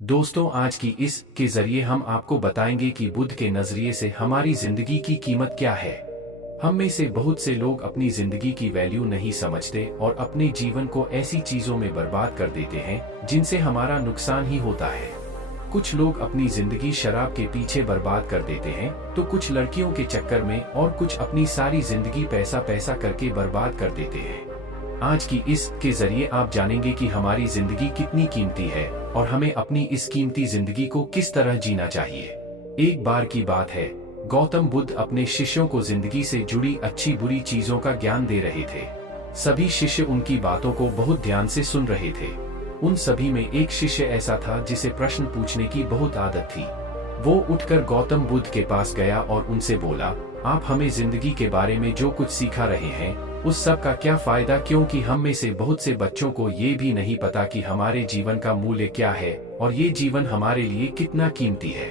दोस्तों, आज की इस के जरिए हम आपको बताएंगे कि बुद्ध के नजरिए से हमारी जिंदगी की कीमत क्या है। हम में से बहुत से लोग अपनी जिंदगी की वैल्यू नहीं समझते और अपने जीवन को ऐसी चीजों में बर्बाद कर देते हैं जिनसे हमारा नुकसान ही होता है। कुछ लोग अपनी जिंदगी शराब के पीछे बर्बाद कर देते हैं, तो कुछ लड़कियों के चक्कर में और कुछ अपनी सारी जिंदगी पैसा पैसा करके बर्बाद कर देते हैं। आज की इस के जरिए आप जानेंगे कि हमारी जिंदगी कितनी कीमती है और हमें अपनी इस कीमती जिंदगी को किस तरह जीना चाहिए। एक बार की बात है, गौतम बुद्ध अपने शिष्यों को जिंदगी से जुड़ी अच्छी बुरी चीजों का ज्ञान दे रहे थे। सभी शिष्य उनकी बातों को बहुत ध्यान से सुन रहे थे। उन सभी में एक शिष्य ऐसा था जिसे प्रश्न पूछने की बहुत आदत थी। वो उठकर गौतम बुद्ध के पास गया और उनसे बोला, आप हमें जिंदगी के बारे में जो कुछ सिखा रहे हैं उस सब का क्या फायदा, क्योंकि हम में से बहुत से बच्चों को ये भी नहीं पता कि हमारे जीवन का मूल्य क्या है और ये जीवन हमारे लिए कितना कीमती है।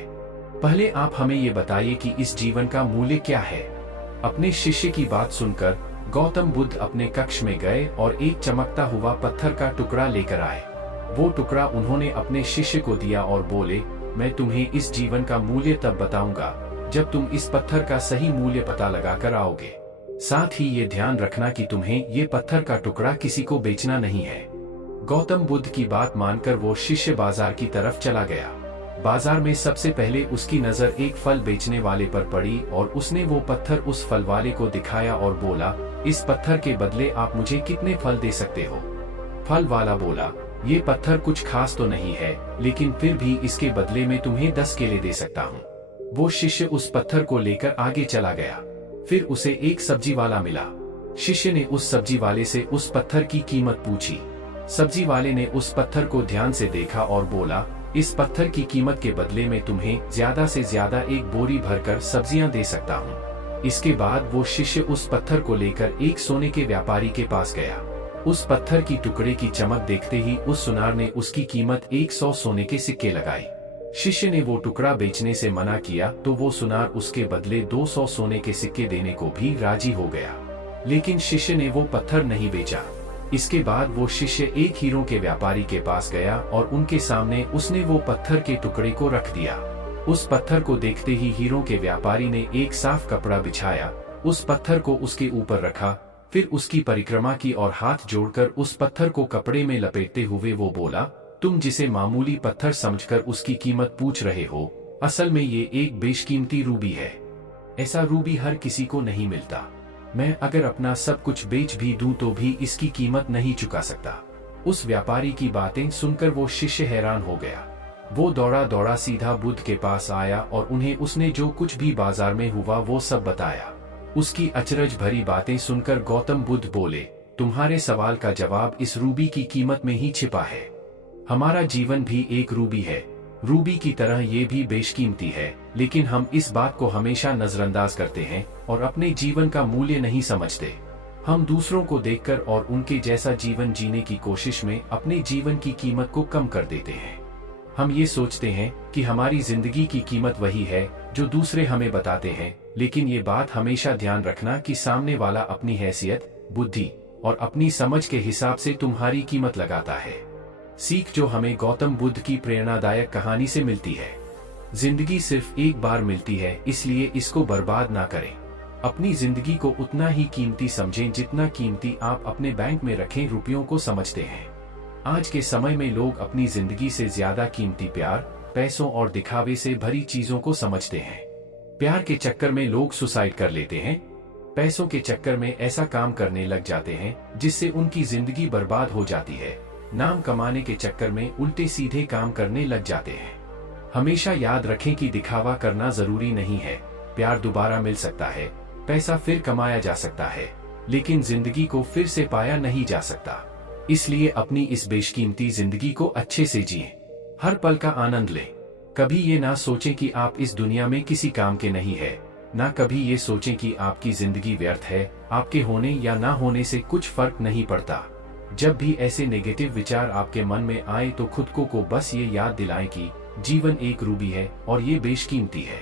पहले आप हमें ये बताइए कि इस जीवन का मूल्य क्या है। अपने शिष्य की बात सुनकर गौतम बुद्ध अपने कक्ष में गए और एक चमकता हुआ पत्थर का टुकड़ा लेकर आए। वो टुकड़ा उन्होंने अपने शिष्य को दिया और बोले, मैं तुम्हें इस जीवन का मूल्य तब बताऊंगा जब तुम इस पत्थर का सही मूल्य पता लगा कर आओगे। साथ ही ये ध्यान रखना कि तुम्हें ये पत्थर का टुकड़ा किसी को बेचना नहीं है। गौतम बुद्ध की बात मानकर वो शिष्य बाजार की तरफ चला गया। बाजार में सबसे पहले उसकी नजर एक फल बेचने वाले पर पड़ी और उसने वो पत्थर उस फल वाले को दिखाया और बोला, इस पत्थर के बदले आप मुझे कितने फल दे सकते हो। फल वाला बोला, ये पत्थर कुछ खास तो नहीं है, लेकिन फिर भी इसके बदले में तुम्हें 10 केले दे सकता हूँ। वो शिष्य उस पत्थर को लेकर आगे चला गया। फिर उसे एक सब्जी वाला मिला। शिष्य ने उस सब्जी वाले से उस पत्थर की कीमत पूछी। सब्जी वाले ने उस पत्थर को ध्यान से देखा और बोला, इस पत्थर की कीमत के बदले में तुम्हें ज्यादा से ज्यादा एक बोरी भरकर सब्जियां दे सकता हूँ। इसके बाद वो शिष्य उस पत्थर को लेकर एक सोने के व्यापारी के पास गया। उस पत्थर की टुकड़े की चमक देखते ही उस सुनार ने उसकी कीमत 100 सोने के सिक्के लगाई। शिष्य ने वो टुकड़ा बेचने से मना किया तो वो सुनार उसके बदले 200 सोने के सिक्के देने को भी राजी हो गया, लेकिन शिष्य ने वो पत्थर नहीं बेचा। इसके बाद वो शिष्य एक हीरों के व्यापारी के पास गया और उनके सामने उसने वो पत्थर के टुकड़े को रख दिया। उस पत्थर को देखते ही हीरों के व्यापारी ने एक साफ कपड़ा बिछाया, उस पत्थर को उसके ऊपर रखा, फिर उसकी परिक्रमा की और हाथ जोड़कर उस पत्थर को कपड़े में लपेटते हुए वो बोला, तुम जिसे मामूली पत्थर समझकर उसकी कीमत पूछ रहे हो, असल में ये एक बेशकीमती रूबी है। ऐसा रूबी हर किसी को नहीं मिलता। मैं अगर अपना सब कुछ बेच भी दूं तो भी इसकी कीमत नहीं चुका सकता। उस व्यापारी की बातें सुनकर वो शिष्य हैरान हो गया। वो दौड़ा दौड़ा सीधा बुद्ध के पास आया और उन्हें उसने जो कुछ भी बाजार में हुआ वो सब बताया। उसकी अचरज भरी बातें सुनकर गौतम बुद्ध बोले, तुम्हारे सवाल का जवाब इस रूबी की कीमत में ही छिपा है। हमारा जीवन भी एक रूबी है। रूबी की तरह ये भी बेशकीमती है, लेकिन हम इस बात को हमेशा नजरअंदाज करते हैं और अपने जीवन का मूल्य नहीं समझते। हम दूसरों को देखकर और उनके जैसा जीवन जीने की कोशिश में अपने जीवन की कीमत को कम कर देते हैं। हम ये सोचते हैं कि हमारी जिंदगी की कीमत वही है जो दूसरे हमें बताते हैं, लेकिन ये बात हमेशा ध्यान रखना कि सामने वाला अपनी हैसियत, बुद्धि और अपनी समझ के हिसाब से तुम्हारी कीमत लगाता है। सीख जो हमें गौतम बुद्ध की प्रेरणादायक कहानी से मिलती है। जिंदगी सिर्फ एक बार मिलती है, इसलिए इसको बर्बाद ना करें। अपनी जिंदगी को उतना ही कीमती समझें जितना कीमती आप अपने बैंक में रखे रुपयों को समझते हैं। आज के समय में लोग अपनी जिंदगी से ज्यादा कीमती प्यार, पैसों और दिखावे से भरी चीजों को समझते हैं। प्यार के चक्कर में लोग सुसाइड कर लेते हैं। पैसों के चक्कर में ऐसा काम करने लग जाते हैं जिससे उनकी जिंदगी बर्बाद हो जाती है। नाम कमाने के चक्कर में उल्टे सीधे काम करने लग जाते हैं। हमेशा याद रखें कि दिखावा करना जरूरी नहीं है। प्यार दोबारा मिल सकता है, पैसा फिर कमाया जा सकता है, लेकिन जिंदगी को फिर से पाया नहीं जा सकता। इसलिए अपनी इस बेशकीमती जिंदगी को अच्छे से जिएं, हर पल का आनंद लें। कभी ये ना सोचें कि आप इस दुनिया में किसी काम के नहीं है, ना कभी ये सोचें कि आपकी जिंदगी व्यर्थ है। आपके होने या ना होने से कुछ फर्क नहीं पड़ता। जब भी ऐसे नेगेटिव विचार आपके मन में आए तो खुद को बस ये याद दिलाएं कि जीवन एक रूबी है और ये बेशकीमती है।